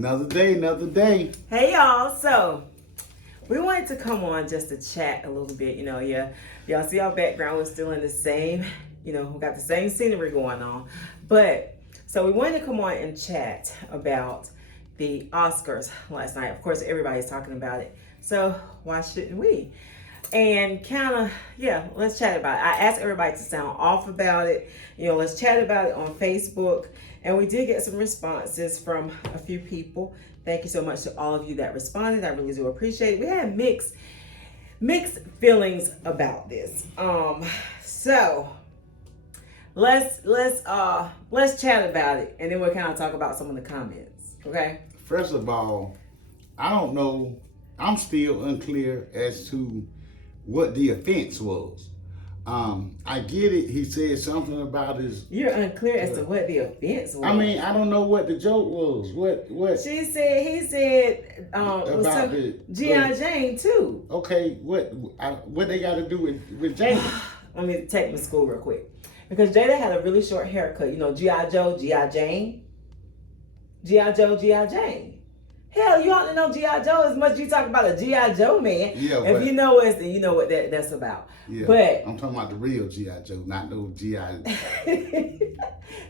Another day, another day. Hey y'all, so we wanted to come on just to chat a little bit. Y'all see our background, we're still in the same, we got the same scenery going on. But so we wanted to come on and chat about the Oscars last night. Of course, everybody's talking about it. So why shouldn't we? And let's chat about it. I asked everybody to sound off about it. Let's chat about it on Facebook. And we did get some responses from a few people. Thank you so much to all of you that responded. I really do appreciate it. We had mixed feelings about this. So let's chat about it, and then we'll kind of talk about some of the comments. Okay. First of all, I don't know. I'm still unclear as to what the offense was. I get it. He said something about his. You're unclear as to what the offense was. I mean, I don't know what the joke was. What? He said about the G.I. Jane too. Okay, what they got to do with Jane? Let me take me to school real quick, because Jada had a really short haircut. G.I. Joe, G.I. Jane, G.I. Joe, G.I. Jane. Hell, you ought to know G.I. Joe as much as you talk about a G.I. Joe man. Yeah, if you know us, then you know what that's about. Yeah, but I'm talking about the real G.I. Joe, not no G.I.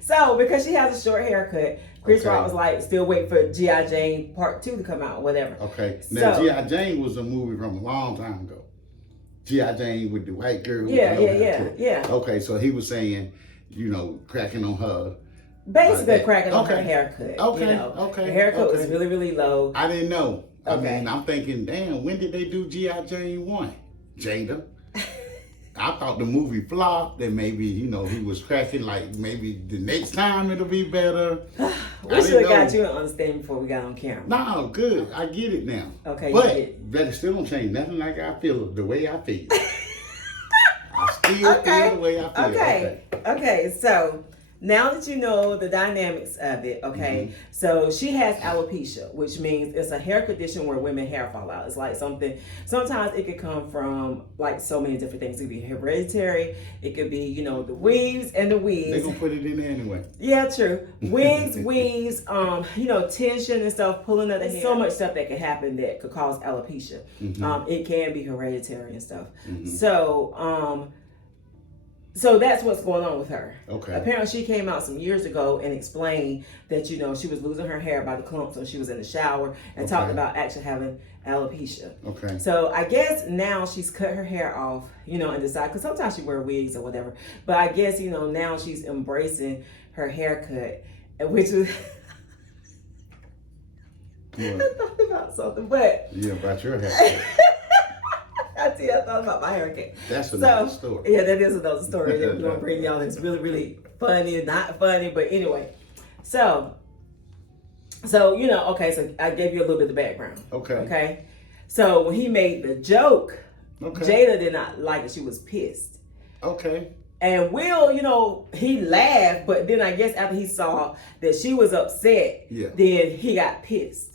So, because she has a short haircut, Chris Rock was like, still waiting for G.I. Jane Part 2 to come out or whatever. Okay. Now, G.I. Jane was a movie from a long time ago. G.I. Jane with the white girl. Yeah. Okay, so he was saying, cracking on her. Basically cracking on her haircut. Okay. The haircut was really, really low. I didn't know. Okay. I mean, I'm thinking, damn, when did they do G.I. Jane 1? Jada. I thought the movie flopped, and maybe, he was cracking, like, maybe the next time it'll be better. We should have got you an understanding before we got on camera. No, good. I get it now. Okay, but that still don't change nothing like I feel the way I feel. I still feel the way I feel. Okay, so now that you know the dynamics of it, so she has alopecia, which means it's a hair condition where women hair fall out. It's like sometimes it could come from like so many different things. It could be hereditary, it could be, the weaves and the weaves. They're gonna put it in there anyway. Yeah, true. Weaves, tension and stuff, pulling up. There's so much stuff that could happen that could cause alopecia. It can be hereditary and stuff. So that's what's going on with her. Okay. Apparently she came out some years ago and explained that, she was losing her hair by the clumps when she was in the shower, and talked about actually having alopecia. Okay. So I guess now she's cut her hair off, and decided, because sometimes she wear wigs or whatever, but I guess, now she's embracing her haircut, which was... I thought about something, but... Yeah, about your haircut. I thought about my haircut. That's another story. Yeah, that is another story that we're going to bring y'all that's really, really funny, not funny, but anyway. So so I gave you a little bit of the background. Okay. So when he made the joke, Jada did not like it. She was pissed. Okay. And Will, he laughed, but then I guess after he saw that she was upset, then he got pissed.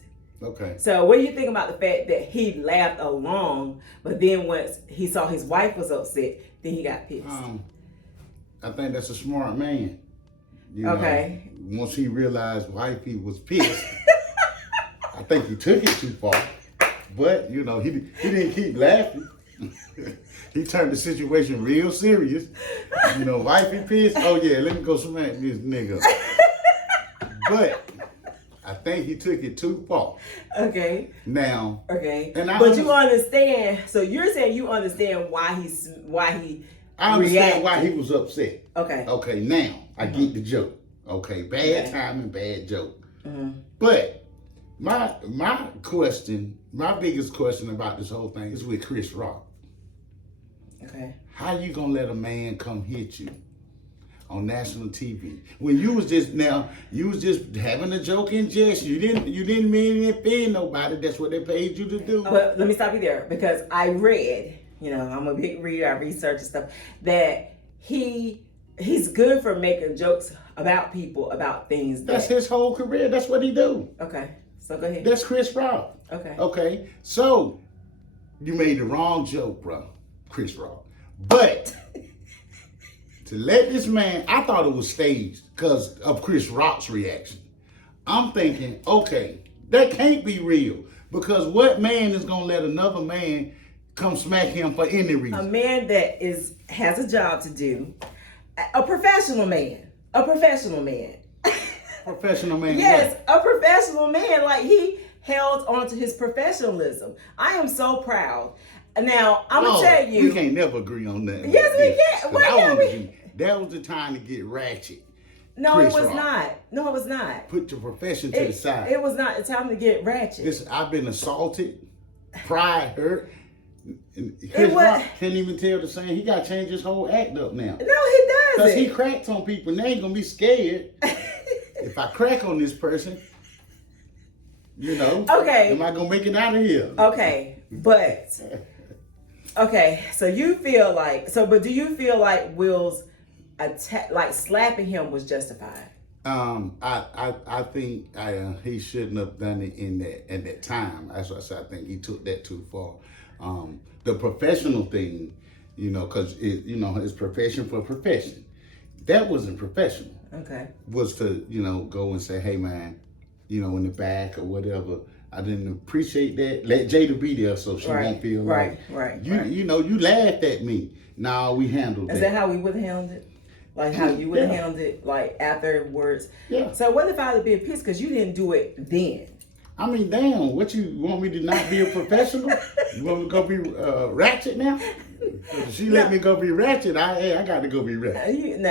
Okay. So what do you think about the fact that he laughed along, but then once he saw his wife was upset, then he got pissed? I think that's a smart man. Okay. Once he realized wifey was pissed, I think he took it too far. But, he didn't keep laughing. He turned the situation real serious. Wifey pissed. Oh yeah, let me go smack this nigga. But I think he took it too far. Okay. Now. Okay. But you understand. So you're saying you understand why he. I understand why he was upset. Okay. Okay. Now I get the joke. Okay. Bad timing, bad joke. But my biggest question about this whole thing is with Chris Rock. Okay. How you gonna let a man come hit you on national TV when you was just having a joke in jest? You didn't mean to offend nobody. That's what they paid you to do. But let me stop you there, because I read, I'm a big reader, I research and stuff, that he's good for making jokes about people, about things. That's his whole career. That's what he do. Okay, so go ahead. That's Chris Rock. Okay, so you made the wrong joke, bro, Chris Rock. But to let this man, I thought it was staged because of Chris Rock's reaction. I'm thinking, okay, That can't be real. Because what man is going to let another man come smack him for any reason? A man that has a job to do. A professional man. A professional man. Professional man. Yes, a professional man. Like, he held on to his professionalism. I am so proud. Now, I'm going to tell you. We can't never agree on that. Yes, we can. Why can't we? That was the time to get ratchet. No, Chris it was Rock. not. No, it was not. Put your profession to the side. It was not the time to get ratchet. Listen, I've been assaulted, pride hurt. Chris Rock can't even tell the same. He got to change his whole act up now. No, he doesn't. Because he cracked on people. Now he's going to be scared. If I crack on this person, you know, okay, am I going to make it out of here? Okay, but, okay, so you feel like, but do you feel like Will's attack, like slapping him, was justified? I think he shouldn't have done it at that time. That's what I said. I think he took that too far. The professional thing, you know, because it's profession for profession. That wasn't professional. Okay. Was to, go and say, hey man, in the back or whatever, I didn't appreciate that. Let Jada be there so she won't feel like you laughed at me. Now we handled that. Is that how we would have handled it? Like how you would have handled it, like afterwards? Yeah. So what if I would be pissed because you didn't do it then? I mean, damn, what you want me to not be a professional? You want me to go be ratchet now? If she let me go be ratchet, I got to go be ratchet.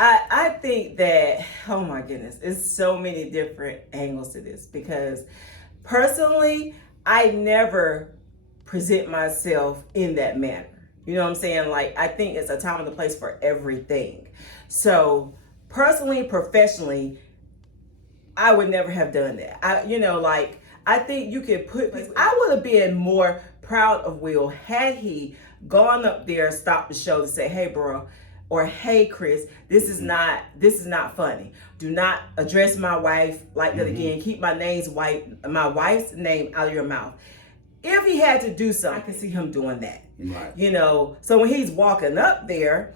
I think that, oh my goodness, it's so many different angles to this, because personally, I never present myself in that manner. You know what I'm saying? Like, I think it's a time and a place for everything. So personally, professionally, I would never have done that. I think you could I would have been more proud of Will had he gone up there, stopped the show to say, hey, bro, or hey, Chris, this is not funny. Do not address my wife like that again. Keep my wife's name out of your mouth. If he had to do something, I can see him doing that. Right. So when he's walking up there,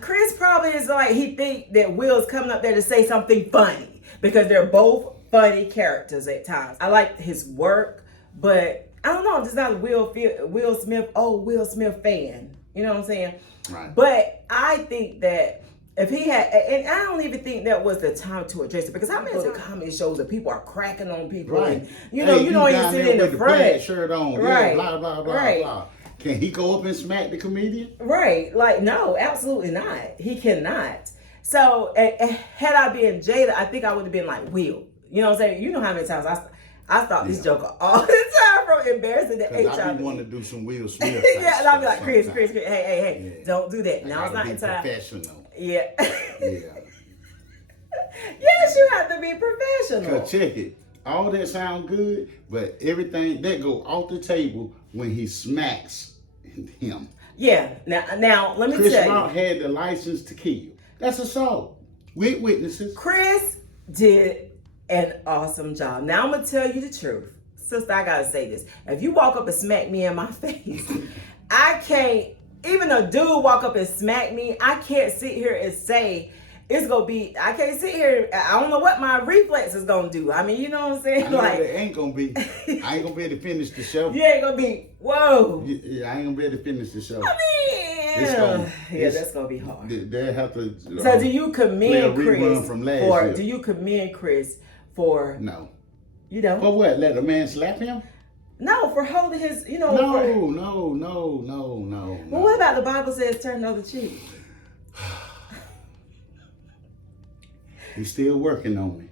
Chris probably is like, he think that Will's coming up there to say something funny, because they're both funny characters at times. I like his work, but I don't know, I'm just not a Will Smith fan. You know what I'm saying? Right. But I think that if he had, and I don't even think that was the time to address it, because how many comedy shows that people are cracking on people, right? And, you don't even sit in the front, shirt on, right? Blah blah blah right. blah. Can he go up and smack the comedian? Right. Like, no, absolutely not. He cannot. So had I been Jada, I think I would have been like, Will. You know what I'm saying? You know how many times I stop this joker all the time from embarrassing the HR. I be wanting to do some Will Smith. Yeah, and I'll be like, Chris, hey, don't do that. Now it's not in time. Professional. Yeah. Yeah. Yes, you have to be professional. Cause check it. All that sound good, but everything that go off the table when he smacks him. Yeah. Now let me tell you. Chris Rock had the license to kill. That's assault with witnesses. Chris did an awesome job. Now I'm gonna tell you the truth. Sister, I gotta say this. If you walk up and smack me in my face, I can't, even a dude walk up and smack me, I can't sit here and say, I can't sit here, I don't know what my reflex is gonna do. I mean, you know what I'm saying? It ain't gonna be, I ain't gonna be able to finish the show. You ain't gonna be, whoa. Yeah, I ain't gonna be able to finish the show. That's gonna be hard. They have to. So do you commend Chris from last year. Do you commend Chris for? No. You don't? For what? Let a man slap him? No, for holding his, No. Well, what about the Bible says turn the other cheek? He's still working on me.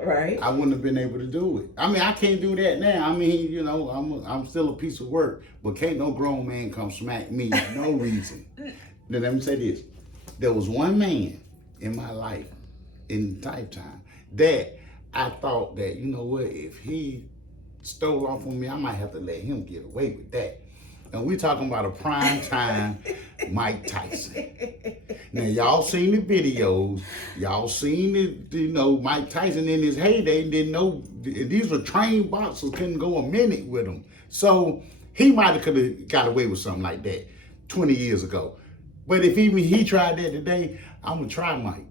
Right. I wouldn't have been able to do it. I mean, I can't do that now. I mean, I'm still a piece of work, but can't no grown man come smack me for no reason. Now, let me say this. There was one man in my life, in lifetime, that I thought that, you know what, if he stole off on me, I might have to let him get away with that. And we're talking about a prime time Mike Tyson. Now, y'all seen the videos. Y'all seen Mike Tyson in his heyday didn't know. These were trained boxers, couldn't go a minute with him. So he might have got away with something like that 20 years ago. But if even he tried that today, I'm going to try Mike.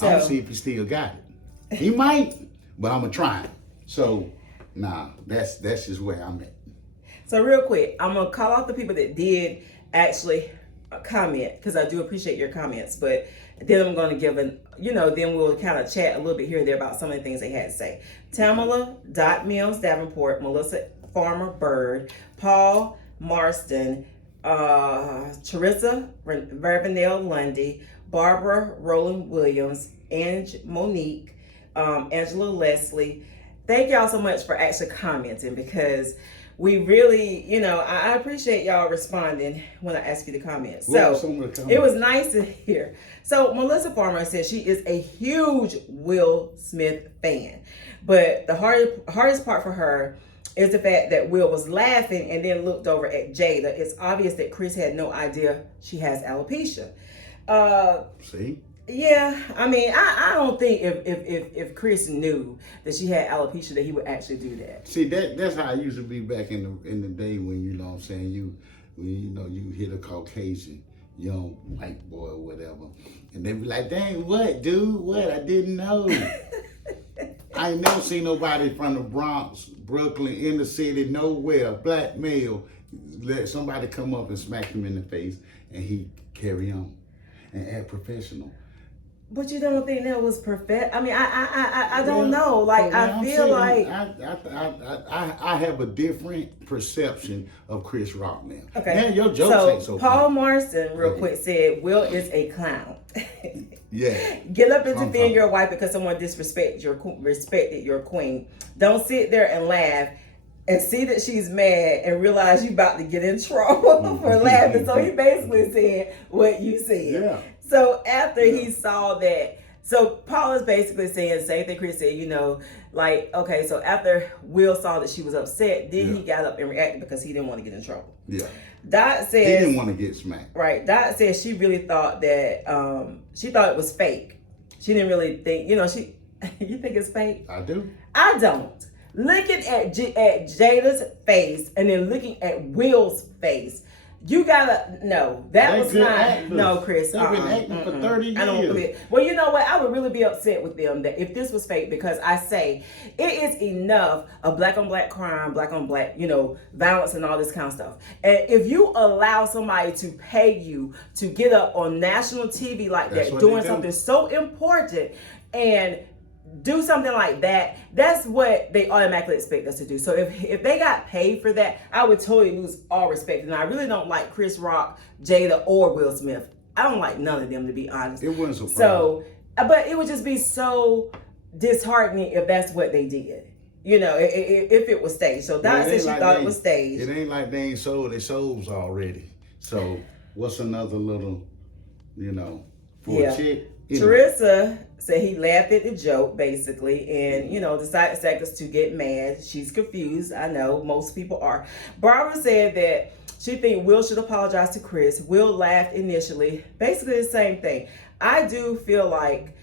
I'm going to see if he still got it. He might, but I'm gonna try him. So, nah, that's just where I'm at. So real quick, I'm gonna call out the people that did actually comment, because I do appreciate your comments. But then I'm gonna give then we'll kind of chat a little bit here and there about some of the things they had to say. Tamala Mills Davenport, Melissa Farmer Bird, Paul Marston, Teresa Ravenel Lundy, Barbara Roland Williams, Ange Monique, Angela Leslie. Thank y'all so much for actually commenting, because we really, I appreciate y'all responding when I ask you to comment. So it was nice to hear. So Melissa Farmer says she is a huge Will Smith fan, but the hardest part for her is the fact that Will was laughing and then looked over at Jada. It's obvious that Chris had no idea she has alopecia. See? Yeah, I mean, I don't think if Chris knew that she had alopecia that he would actually do that. See, that's how it used to be back in the day when, you know what I'm saying, you hit a Caucasian young white boy or whatever, and they be like, dang, what, dude? What? I didn't know. I ain't never seen nobody from the Bronx, Brooklyn, in the city, nowhere, black male, let somebody come up and smack him in the face, and he carry on and act professional. But you don't think that was perfect? I mean, I don't know. Like, I feel like I have a different perception of Chris Rock now. Okay. Man, your jokes ain't so Paul funny. Marston, real quick, said Will is a clown. Yeah. Get up and defend your wife because someone respected your queen. Don't sit there and laugh and see that she's mad and realize you about to get in trouble for laughing. So he basically said what you said. Yeah. So after he saw that, so Paul is basically saying the same thing Chris said, okay, so after Will saw that she was upset, then he got up and reacted because he didn't want to get in trouble. Yeah. Dot says, he didn't want to get smacked. Right. Dot says she really thought that, she thought it was fake. She didn't really think, you think it's fake? I do. I don't. Looking at Jada's face and then looking at Will's face, you gotta know that was not actors. No, Chris. They've been acting for 30 years. I don't believe it. Well, you know what? I would really be upset with them that if this was fake, because I say it is enough of black on black crime, black on black, violence and all this kind of stuff. And if you allow somebody to pay you to get up on national TV like that, doing something so important and do something like that, that's what they automatically expect us to do. So if they got paid for that, I would totally lose all respect. And I really don't like Chris Rock, Jada, or Will Smith. I don't like none of them, to be honest. It wasn't surprising. So, but it would just be so disheartening if that's what they did. If it was staged. So Dot said she thought it was staged. It ain't like they ain't sold their souls already. So what's another little, for a chick? Teresa said he laughed at the joke, basically, and, decided to get mad. She's confused. I know most people are. Barbara said that she thinks Will should apologize to Chris. Will laughed initially. Basically the same thing. I do feel like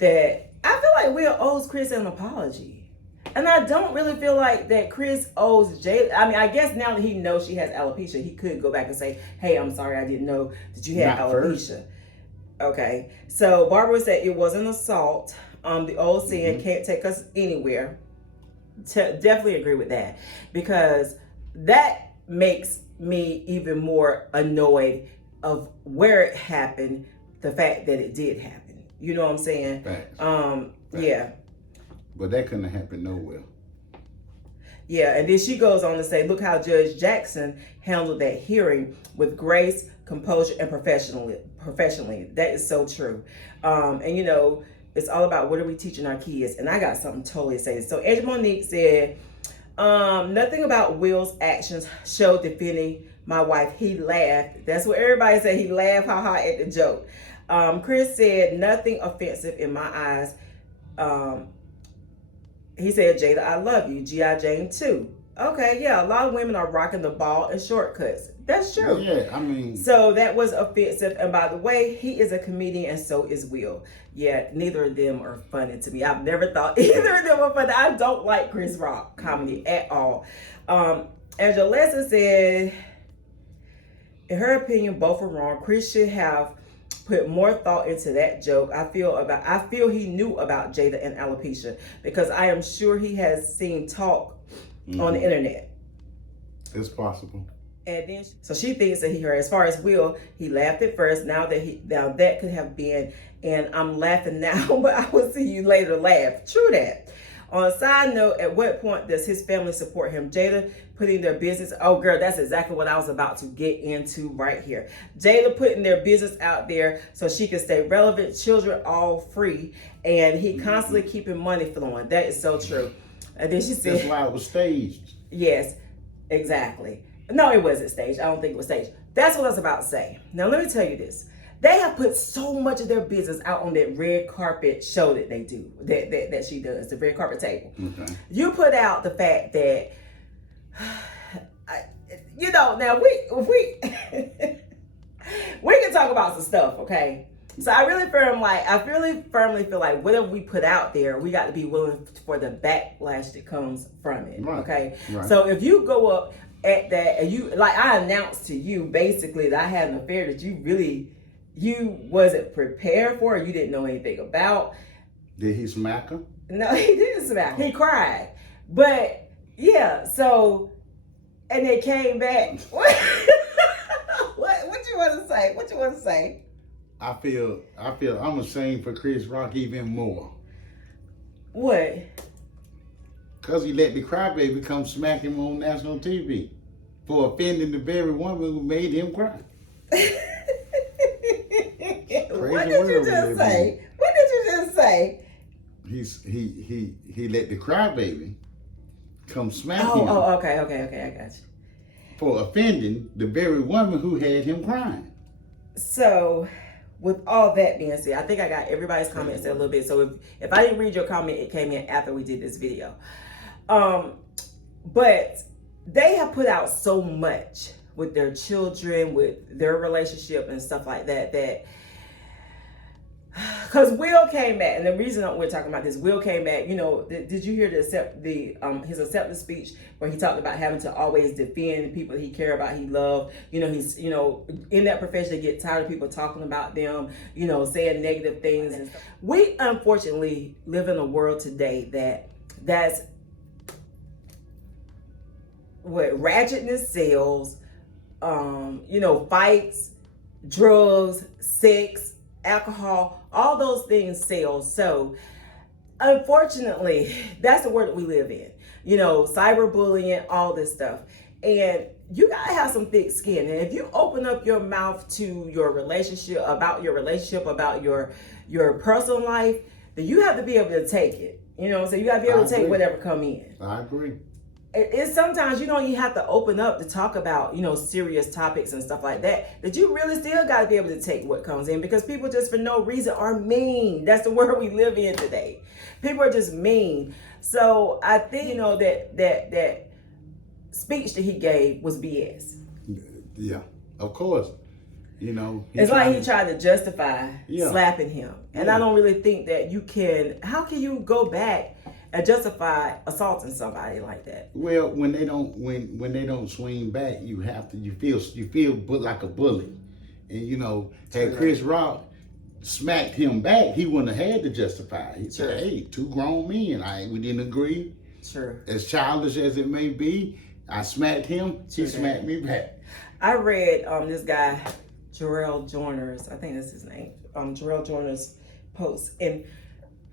Will owes Chris an apology. And I don't really feel like that Chris owes Jada. I mean, I guess now that he knows she has alopecia, he could go back and say, hey, I'm sorry, I didn't know that you had alopecia. First. Okay, so Barbara said it was an assault. The old saying can't take us anywhere. Definitely agree with that, because that makes me even more annoyed of where it happened, the fact that it did happen. You know what I'm saying? Facts. Yeah. But that couldn't have happened nowhere. Yeah, and then she goes on to say, look how Judge Jackson handled that hearing with grace, composure, and professionally. That is so true. And it's all about what are we teaching our kids. And I got something totally to say. So Edge Monique said, nothing about Will's actions showed defending my wife. He laughed. That's what everybody said. He laughed ha at the joke. Chris said, nothing offensive in my eyes. He said, Jada, I love you. G.I. Jane too. Okay, yeah, a lot of women are rocking the ball and shortcuts. That's true. Yeah, I mean. So that was offensive. And by the way, he is a comedian and so is Will. Yeah, neither of them are funny to me. I've never thought either of them were funny. I don't like Chris Rock comedy at all. Angela Lesson said, in her opinion, both are wrong. Chris should have put more thought into that joke. I feel he knew about Jada and alopecia, because I am sure he has seen talk on the internet. It's possible. And then, so she thinks that he heard. As far as Will, he laughed at first. Now that could have been, and I'm laughing now, but I will see you later laugh. True that. On a side note, at what point does his family support him? Jada putting their business, oh girl, that's exactly what I was about to get into right here. Jada putting their business out there so she can stay relevant, children all free, and he constantly keeping money flowing. That is so true. And then she said, that's why it was staged. Yes, exactly. No, it wasn't staged. I don't think it was staged. That's what I was about to say. Now, let me tell you this. They have put so much of their business out on that red carpet show that they do, that she does, the red carpet table. Okay. You put out the fact that, now we can talk about some stuff, okay? So I really firmly feel like whatever we put out there, we got to be willing for the backlash that comes from it, right. Okay? Right. So if you go up at that and you, like I announced to you basically that I had an affair that you wasn't prepared for, or you didn't know anything about. Did he smack her? No, he didn't smack. He cried. But yeah, so, and they came back. What you want to say? What you want to say? I feel I'm ashamed for Chris Rock even more. What? Because he let the crybaby come smack him on national TV for offending the very woman who made him cry. What did you just say? What did you just say? He let the crybaby come smack him. Oh, okay, I got you. For offending the very woman who had him crying. So, with all that being said, I think I got everybody's comments a little bit. So if I didn't read your comment, it came in after we did this video. But they have put out so much with their children, with their relationship and stuff like that, because Will came back, and the reason we're talking about this, Will came back. Did you hear his acceptance speech where he talked about having to always defend people that he care about, he loved? He's in that profession, they get tired of people talking about them, saying negative things. And stuff. We unfortunately live in a world today that's what ratchetness sells. Fights, drugs, sex, alcohol, all those things sell. So unfortunately, that's the world that we live in. Cyberbullying, all this stuff. And you gotta have some thick skin. And if you open up your mouth to your relationship, about your personal life, then you have to be able to take it. So you gotta be able to take whatever come in. I agree. It's sometimes you have to open up to talk about serious topics and stuff like that you really still got to be able to take what comes in, because people just for no reason are mean. That's the world we live in today. People are just mean. So I think that speech that he gave was BS. Yeah, of course. It's like he tried to justify slapping him, and I don't really think that you can. How can you go back and justify assaulting somebody like that? Well, when they don't swing back, you feel like a bully, and had Chris Rock smacked him back, he wouldn't have had to justify it. He said, "Hey, two grown men, we didn't agree. Sure. As childish as it may be, I smacked him. He smacked me back." I read this guy, Jarrell Joyner's, I think that's his name, Jarrell Joyner's post, and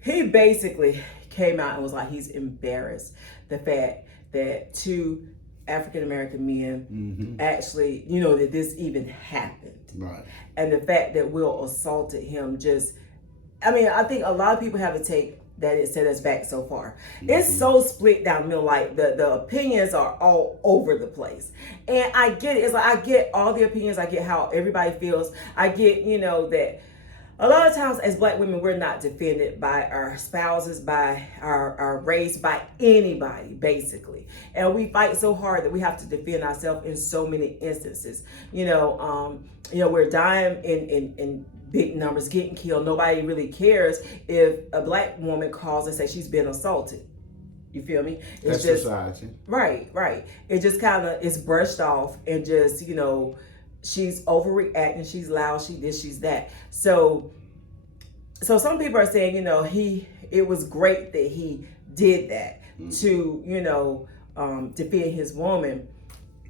he basically came out and was like, he's embarrassed the fact that two African-American men actually, that this even happened. Right. And the fact that Will assaulted him I think a lot of people have to take that it set us back so far. It's so split down the middle, like the opinions are all over the place. And I get it. It's like I get all the opinions, I get how everybody feels. I get, that a lot of times as Black women, we're not defended by our spouses, by our race, by anybody, basically. And we fight so hard that we have to defend ourselves in so many instances. We're dying in big numbers, getting killed. Nobody really cares if a Black woman calls and says she's been assaulted. You feel me? It's That's just society. Right. It just kind of is brushed off and just, she's overreacting, she's loud, she this, she's that. So some people are saying, it was great that he did that to, defend his woman.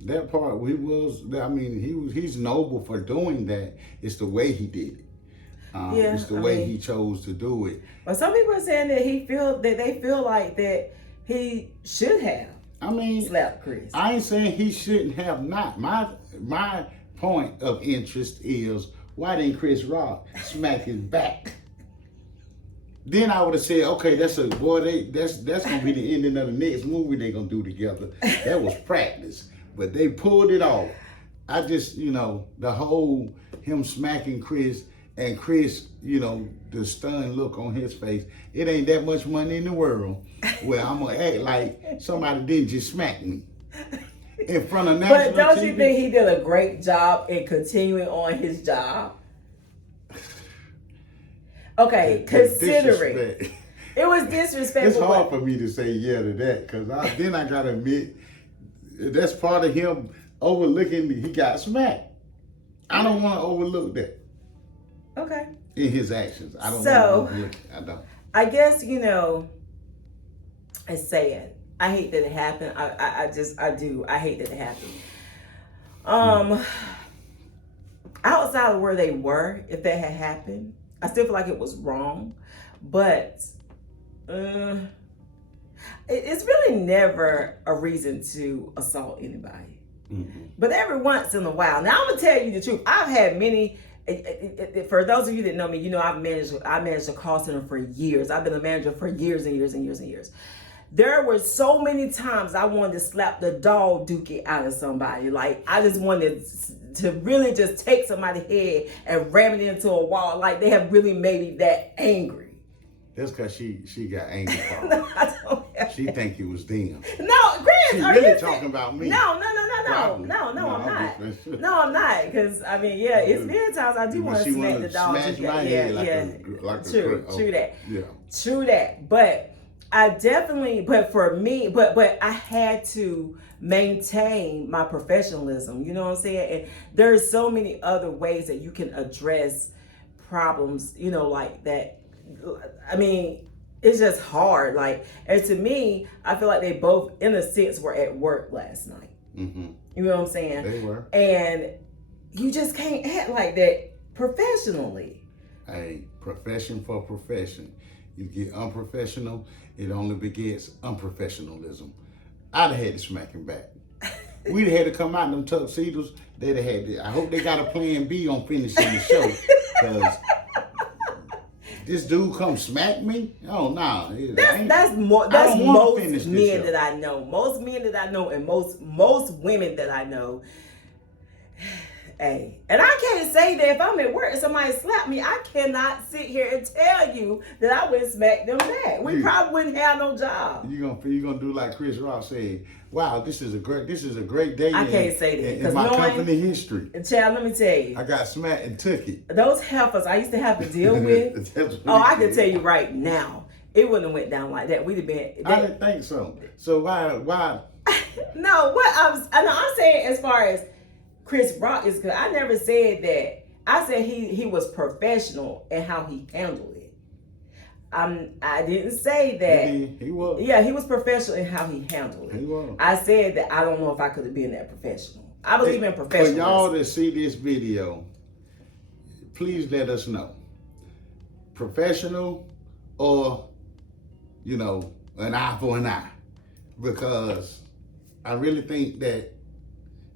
That part, he's noble for doing that. It's the way he did it. It's the way he chose to do it. But some people are saying that they feel like that he should have slapped Chris. I ain't saying he shouldn't have not. My point of interest is, why didn't Chris Rock smack his back? Then I would have said, okay, that's gonna be the ending of the next movie they're gonna do together. That was practice. But they pulled it off. I just, the whole him smacking Chris and Chris, the stunned look on his face. It ain't that much money in the world where I'm gonna act like somebody didn't just smack me in front of national But don't TV. you think he did a great job in continuing on his job? Okay, considering it was disrespectful. It's hard for me to say yeah to that, because then I gotta admit that's part of him overlooking he got smacked. I don't want to overlook that. Okay. In his actions, I don't. I don't. I guess it's sad. I hate that it happened. I do. I hate that it happened. Outside of where they were, if that had happened, I still feel like it was wrong, but it's really never a reason to assault anybody. Mm-hmm. But every once in a while, now I'm gonna tell you the truth. I've had many. For those of you that know me, I managed a call center for years. I've been a manager for years and years and years and years. There were so many times I wanted to slap the dog dookie out of somebody. Like, I just wanted to really just take somebody's head and ram it into a wall. Like, they have really made me that angry. That's because she got angry. No, I don't have she think it was them. No, Chris, she really talking about me. No, I'm not. No, I'm not. Because, it's many times I do want to smack the dog. Smash my head like True that. Yeah. True that. But I definitely, but for me, but I had to maintain my professionalism. You know what I'm saying? And there's so many other ways that you can address problems, like that. It's just hard. Like, and to me, I feel like they both, in a sense, were at work last night. Mm-hmm. You know what I'm saying? They were. And you just can't act like that professionally. Hey, profession for profession. You get unprofessional, it only begets unprofessionalism. I'd have had to smack him back. We'd have had to come out in them tuxedos. They'd have had to. I hope they got a plan B on finishing the show, because this dude come smack me? Oh, no. That's most men that I know. Most men that I know, and most women that I know. Hey, and I can't say that if I'm at work and somebody slap me, I cannot sit here and tell you that I would smack them back. We probably wouldn't have no job. You gonna do like Chris Rock said, "Wow, this is a great day." I can't say that in my company history. Child, let me tell you, I got smacked and took it. Those heifers I used to have to deal with. I can tell you right now, it wouldn't have went down like that. We'd have been. I didn't think so. So why? No, I'm saying as far as Chris Rock is good. I never said that. I said he was professional in how he handled it. I didn't say that. He was. Yeah, he was professional in how he handled it. He was. I said that I don't know if I could have been that professional. I believe in professionalism. For y'all that see this video, please let us know. Professional or, an eye for an eye. Because I really think that,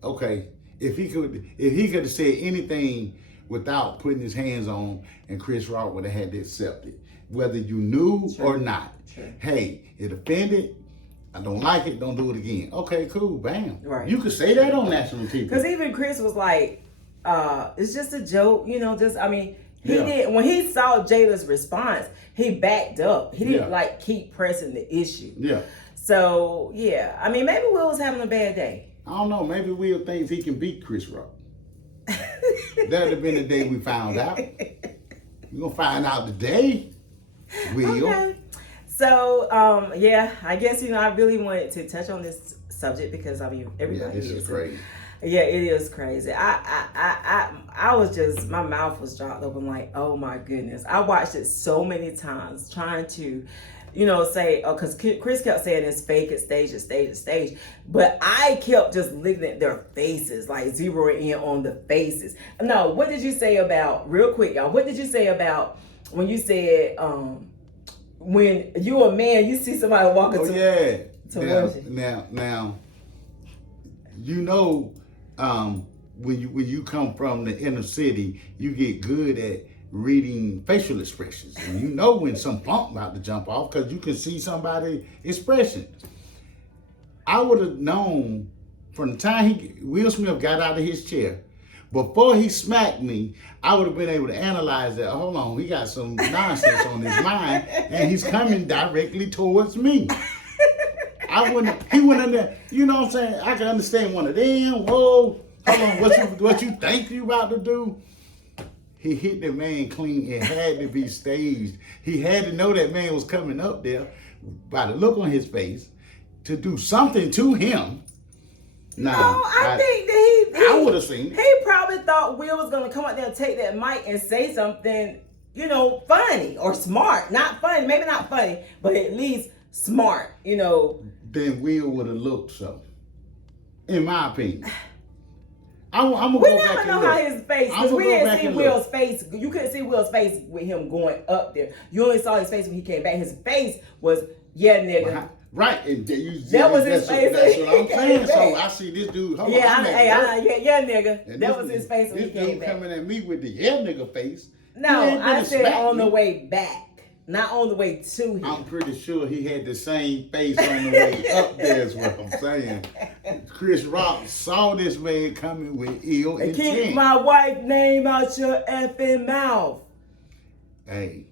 okay, if he could have said anything without putting his hands on, and Chris Rock would have had to accept it, whether you knew or not. Sure. Hey, it offended. I don't like it. Don't do it again. Okay, cool. Bam. Right. You could say that on national TV. Because even Chris was like, "It's just a joke." He did when he saw Jada's response, he backed up. He didn't keep pressing the issue. Yeah. So maybe Will was having a bad day. I don't know. Maybe Will thinks he can beat Chris Rock. That'd have been the day we found out. We're going to find out today, Will. Okay. So, yeah, I guess, I really wanted to touch on this subject because, everybody this is crazy. Yeah, it is crazy. I was just, my mouth was dropped open like, oh my goodness. I watched it so many times trying to, say, because Chris kept saying it's fake, it's staged, it's staged, it's staged. But I kept just looking at their faces, like zeroing in on the faces. No, what did you say about, real quick, y'all, what did you say about when you said, when you're a man, you see somebody walking towards you? Now, when you come from the inner city, you get good at reading facial expressions, and you know when some funk about to jump off because you can see somebody's expression. I would have known from the time Will Smith got out of his chair, before he smacked me, I would have been able to analyze that. Hold on, he got some nonsense on his mind, and he's coming directly towards me. He went in there, you know what I'm saying? I can understand one of them. Whoa, hold on, what you think you about to do? He hit the man clean. It had to be staged. He had to know that man was coming up there by the look on his face to do something to him. No, I think that I would have seen it. He probably thought Will was gonna come up there and take that mic and say something, funny or smart. Not funny, maybe not funny, but at least smart, Then Will would have looked so, in my opinion. I'm gonna we go never back know and how look. his face, because we didn't see Will's face. You couldn't see Will's face with him going up there. You only saw his face when he came back. His face was, yeah, nigga. Right, and that was his face. That's what I'm saying. So I see this dude. Yeah, nigga. That was his face when he came back. This dude coming at me with the yeah, nigga face. No, I said on the way back, not on the way to him. I'm pretty sure he had the same face on the way up there. Is what I'm saying. Chris Rock saw this man coming with ill intent. Keep my wife's name out your effing mouth. Hey.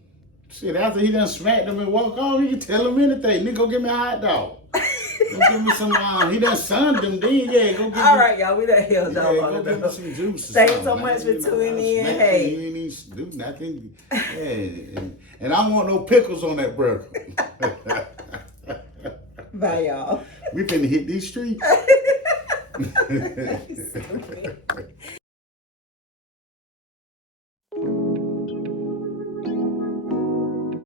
Shit, after he done smacked him and walked off, he can tell him anything. Nigga, go get me a hot dog. Go give me some, he done sunned him then, yeah. Go get All right, y'all, we done held y'all on go the give me some juice or Thanks so something. much for tuning in. Hey. You ain't even do nothing. Yeah, and I don't want no pickles on that burger. Bye, y'all. We finna hit these streets.